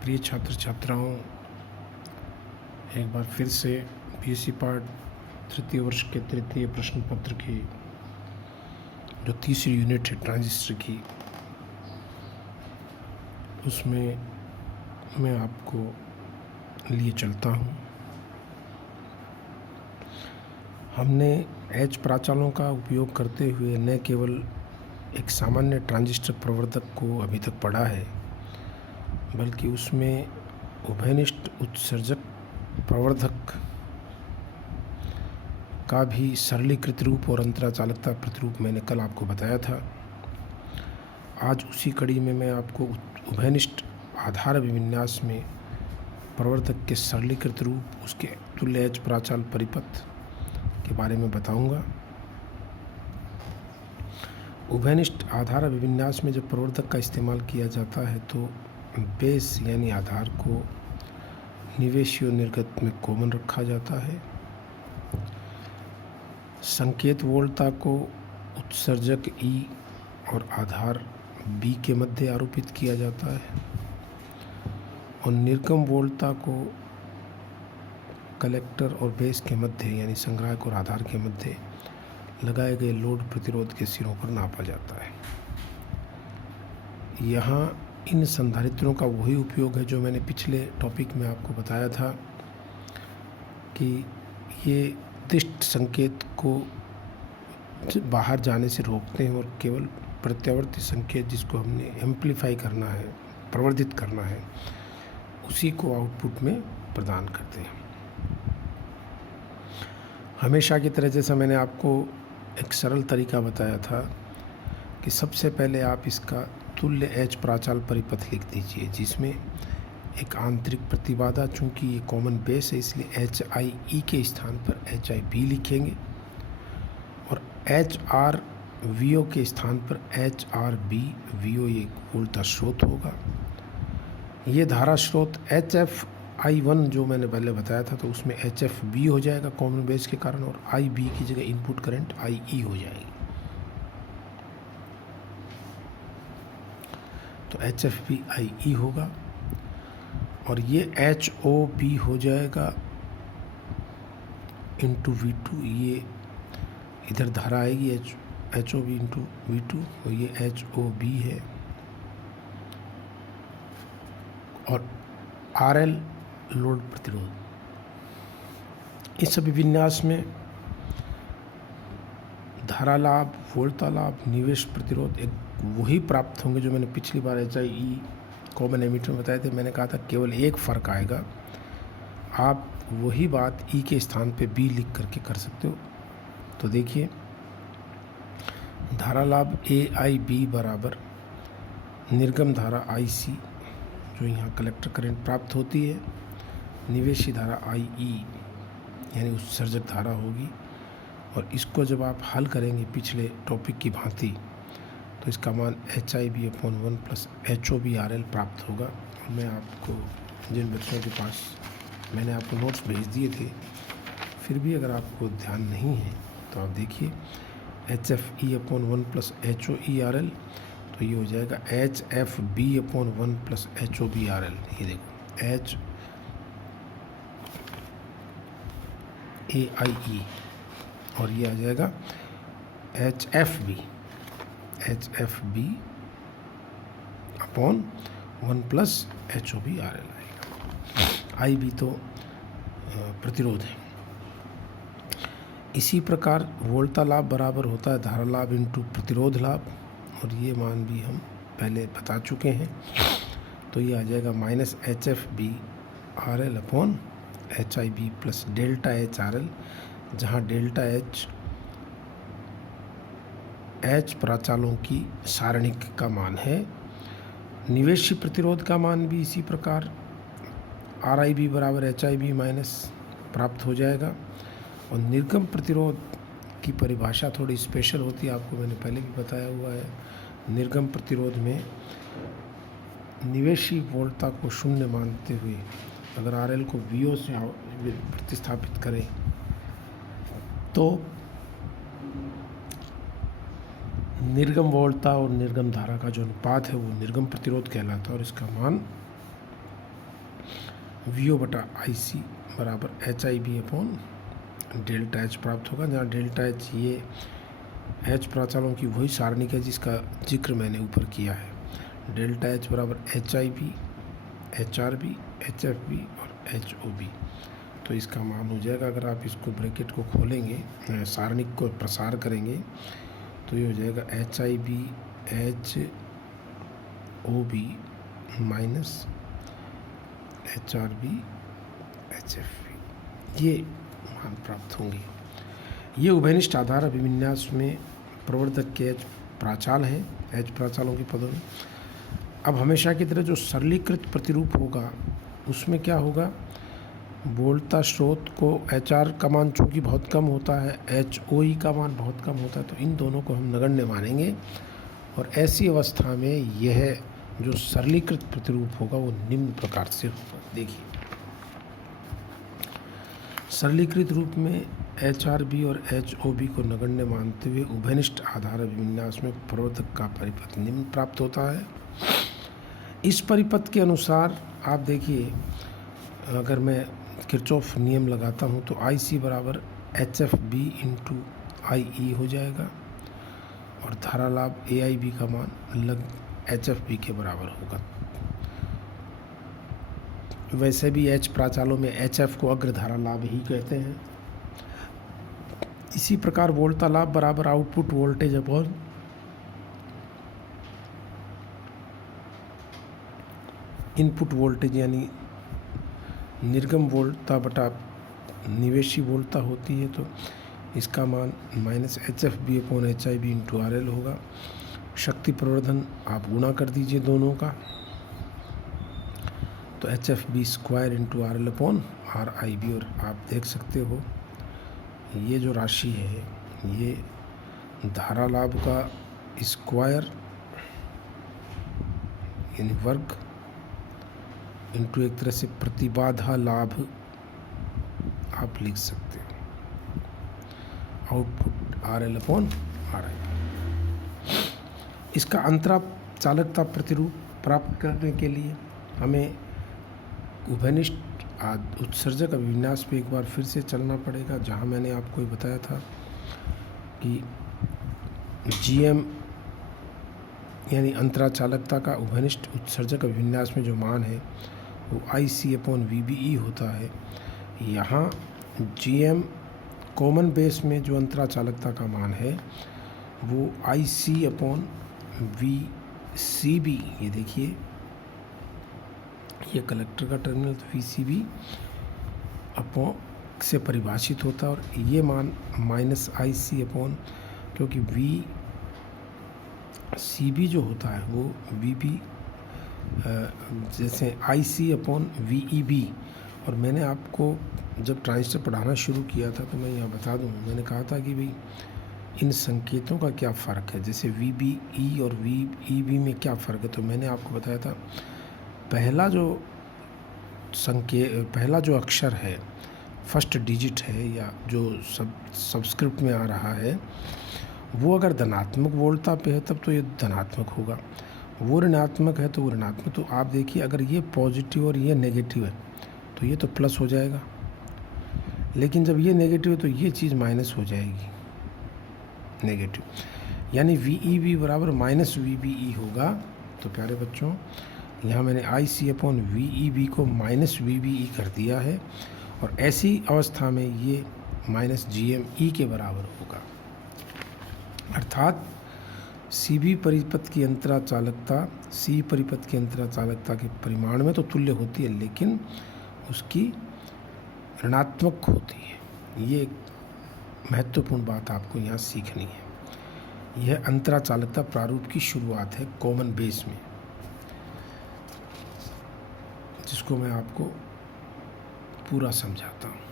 प्रिय छात्र छात्राओं, एक बार फिर से बीएससी पार्ट तृतीय वर्ष के तृतीय प्रश्न पत्र की जो तीसरी यूनिट है ट्रांजिस्टर की, उसमें मैं आपको लिए चलता हूँ। हमने एच प्राचालों का उपयोग करते हुए न केवल एक सामान्य ट्रांजिस्टर प्रवर्धक को अभी तक पढ़ा है, बल्कि उसमें उभयनिष्ठ उत्सर्जक प्रवर्धक का भी सरलीकृत रूप और अंतराचालकता प्रतिरूप मैंने कल आपको बताया था। आज उसी कड़ी में मैं आपको उभयनिष्ठ आधार अभिविन्यास में प्रवर्धक के सरलीकृत रूप, उसके तुल्य एच प्राचाल परिपथ के बारे में बताऊंगा। उभयनिष्ठ आधार अभिविन्यास में जब प्रवर्धक का इस्तेमाल किया जाता है तो बेस यानी आधार को निवेशी और निर्गत में कॉमन रखा जाता है। संकेत वोल्टता को उत्सर्जक E और आधार B के मध्य आरोपित किया जाता है और निर्गम वोल्टता को कलेक्टर और बेस के मध्य यानी संग्राहक और आधार के मध्य लगाए गए लोड प्रतिरोध के सिरों पर नापा जाता है। यहाँ इन संधारित्रों का वही उपयोग है जो मैंने पिछले टॉपिक में आपको बताया था कि ये दिष्ट संकेत को बाहर जाने से रोकते हैं और केवल प्रत्यावर्ती संकेत, जिसको हमने एम्पलीफाई करना है, प्रवर्धित करना है, उसी को आउटपुट में प्रदान करते हैं। हमेशा की तरह जैसा मैंने आपको एक सरल तरीका बताया था कि सबसे पहले आप इसका तुल्य एच प्राचाल परिपथ लिख दीजिए, जिसमें एक आंतरिक प्रतिबाधा, चूंकि ये कॉमन बेस है इसलिए एच आई ई के स्थान पर एच आई बी लिखेंगे और एच आर वी ओ के स्थान पर H R B V O एक वोल्टा स्रोत होगा। ये धारा स्रोत एच एफ आई वन जो मैंने पहले बताया था, तो उसमें एच एफ बी हो जाएगा कॉमन बेस के कारण, और आई बी की जगह इनपुट करंट आई ई हो जाएगी। तो एच एफ बी आई ई होगा और ये एच ओ बी हो जाएगा इंटू वी टू। ये इधर धारा आएगी H O B into V two और ये एच ओ बी है और आर एल लोड प्रतिरोध। इस अभिविन्यास में धारा लाभ, वोल्टता लाभ, निवेश प्रतिरोध एक वही प्राप्त होंगे जो मैंने पिछली बार h i e common emitter में बताए थे। मैंने कहा था केवल एक फ़र्क आएगा, आप वही बात ई के स्थान पे बी लिख करके कर सकते हो। तो देखिए, धारा लाभ ए आई बी बराबर निर्गम धारा आई सी जो यहाँ कलेक्टर करंट प्राप्त होती है, निवेशी धारा आई ई यानी उत्सर्जक धारा होगी, और इसको जब आप हल करेंगे पिछले टॉपिक की भांति तो इसका मान H I B upon 1 plus H O B R L प्राप्त होगा। और मैं आपको, जिन बच्चों के पास मैंने आपको नोट्स भेज दिए थे, फिर भी अगर आपको ध्यान नहीं है तो आप देखिए H F E upon 1 plus H O E R L, तो ये हो जाएगा H F B upon 1 plus H O B R L. ये देखो एच ए आई ई और ये आ जाएगा H F B upon 1 plus H O B R L आएगा। आई बी तो प्रतिरोध है। इसी प्रकार वोल्टता लाभ बराबर होता है धारा लाभ इंटू प्रतिरोध लाभ, और ये मान भी हम पहले बता चुके हैं। तो ये आ जाएगा minus H F B R L upon H I B plus delta H R L, जहाँ डेल्टा एच प्राचालों की सारणिक का मान है। निवेशी प्रतिरोध का मान भी इसी प्रकार आर आई बी बराबर एच आई बी माइनस प्राप्त हो जाएगा। और निर्गम प्रतिरोध की परिभाषा थोड़ी स्पेशल होती है, आपको मैंने पहले भी बताया हुआ है। निर्गम प्रतिरोध में निवेशी वोल्टता को शून्य मानते हुए अगर आर एल को वी ओ से प्रतिस्थापित करें तो निर्गम वोल्टता और निर्गम धारा का जो अनुपात है वो निर्गम प्रतिरोध कहलाता है, और इसका मान वी ओ बटा आई सी बराबर H I B upon delta H प्राप्त होगा, जहाँ डेल्टा एच ये एच प्राचालों की वही सारणिक है जिसका जिक्र मैंने ऊपर किया है। डेल्टा एच बराबर H I B, H R B, H F B और एच ओ बी। तो इसका मान हो जाएगा, अगर आप इसको ब्रैकेट को खोलेंगे, सारणिक को प्रसार करेंगे, तो ये हो जाएगा H I B H O B minus H R B H F B, ये मान प्राप्त होंगे। ये उभयनिष्ठ आधार अभिविन्यास में प्रवर्धक के एच प्राचाल हैं, एच प्राचालों के पदों में। अब हमेशा की तरह जो सरलीकृत प्रतिरूप होगा उसमें क्या होगा, बोलता स्रोत को एच आर का मान चूँकि बहुत कम होता है, एच ओ ई का मान बहुत कम होता है, तो इन दोनों को हम नगण्य मानेंगे। और ऐसी अवस्था में यह जो सरलीकृत प्रतिरूप होगा वो निम्न प्रकार से होगा। देखिए, सरलीकृत रूप में एच आर बी और एच ओ बी को नगण्य मानते हुए उभयनिष्ठ आधार अभिविन्यास में प्रवर्धक का परिपथ निम्न प्राप्त होता है। इस परिपथ के अनुसार आप देखिए, अगर मैं किरचॉफ नियम लगाता हूँ तो आई सी बराबर एच एफ बी इंटू आई ई हो जाएगा, और धारा लाभ ए आई बी का मान लग एच एफ बी के बराबर होगा। वैसे भी एच प्राचालों में एच एफ को अग्र धारा लाभ ही कहते हैं। इसी प्रकार वोल्टा लाभ बराबर output voltage upon input voltage, यानी निर्गम वोल्टता बटा निवेशी वोल्टता होती है, तो इसका मान minus H F B upon H I B into R L होगा। शक्ति प्रवर्धन आप गुणा कर दीजिए दोनों का, तो H F B square into R L upon R I B. और आप देख सकते हो ये जो राशि है ये धारा लाभ का स्क्वायर यानी वर्ग इंटू एक तरह से प्रतिबाधा लाभ आप लिख सकते हो, output are L upon R आई। इसका अंतरा चालकता प्रतिरूप प्राप्त करने के लिए हमें उभयनिष्ठ उत्सर्जक अभिविन्यास पे एक बार फिर से चलना पड़ेगा, जहाँ मैंने आपको बताया था कि जीएम यानी अंतरा चालकता का उभयनिष्ठ उत्सर्जक अभिविन्यास में जो मान है वो आई सी अपॉन वी बी ई होता है। यहाँ जीएम कॉमन बेस में जो अंतरा चालकता का मान है वो आई सी अपॉन वी सी बी, ये देखिए ये कलेक्टर का टर्मिनल, तो वी सी बी अपॉन से परिभाषित होता है। और ये मान माइनस आई सी अपॉन, क्योंकि वी सी बी जो होता है वो वी बी जैसे आई सी अपॉन वी ई बी। और मैंने आपको जब ट्रांजिस्टर पढ़ाना शुरू किया था तो मैं यहाँ बता दूँ, मैंने कहा था कि भाई इन संकेतों का क्या फ़र्क है, जैसे वी बी ई और वी ई बी में क्या फ़र्क है। तो मैंने आपको बताया था पहला जो अक्षर है, फर्स्ट डिजिट है या जो सबस्क्रिप्ट में आ रहा है, वो अगर धनात्मक वोल्टता पे है तब तो ये धनात्मक होगा, वो ऋणात्मक है तो वो ऋणात्मक। तो आप देखिए अगर ये पॉजिटिव और ये नेगेटिव है तो ये तो प्लस हो जाएगा, लेकिन जब ये नेगेटिव है तो ये चीज़ माइनस हो जाएगी, नेगेटिव, यानी वी ई बी बराबर माइनस वी बी ई होगा। तो प्यारे बच्चों, यहाँ मैंने आई सी अपॉन वी ई बी को माइनस वी बी ई कर दिया है, और ऐसी अवस्था में ये माइनस जी एम ई के बराबर होगा। अर्थात सी बी परिपथ की अंतरा चालकता सी परिपथ की अंतरा चालकता के परिमाण में तो तुल्य होती है, लेकिन उसकी ऋणात्मक होती है। ये एक महत्वपूर्ण बात आपको यहाँ सीखनी है। यह अंतरा चालकता प्रारूप की शुरुआत है कॉमन बेस में, जिसको मैं आपको पूरा समझाता हूँ।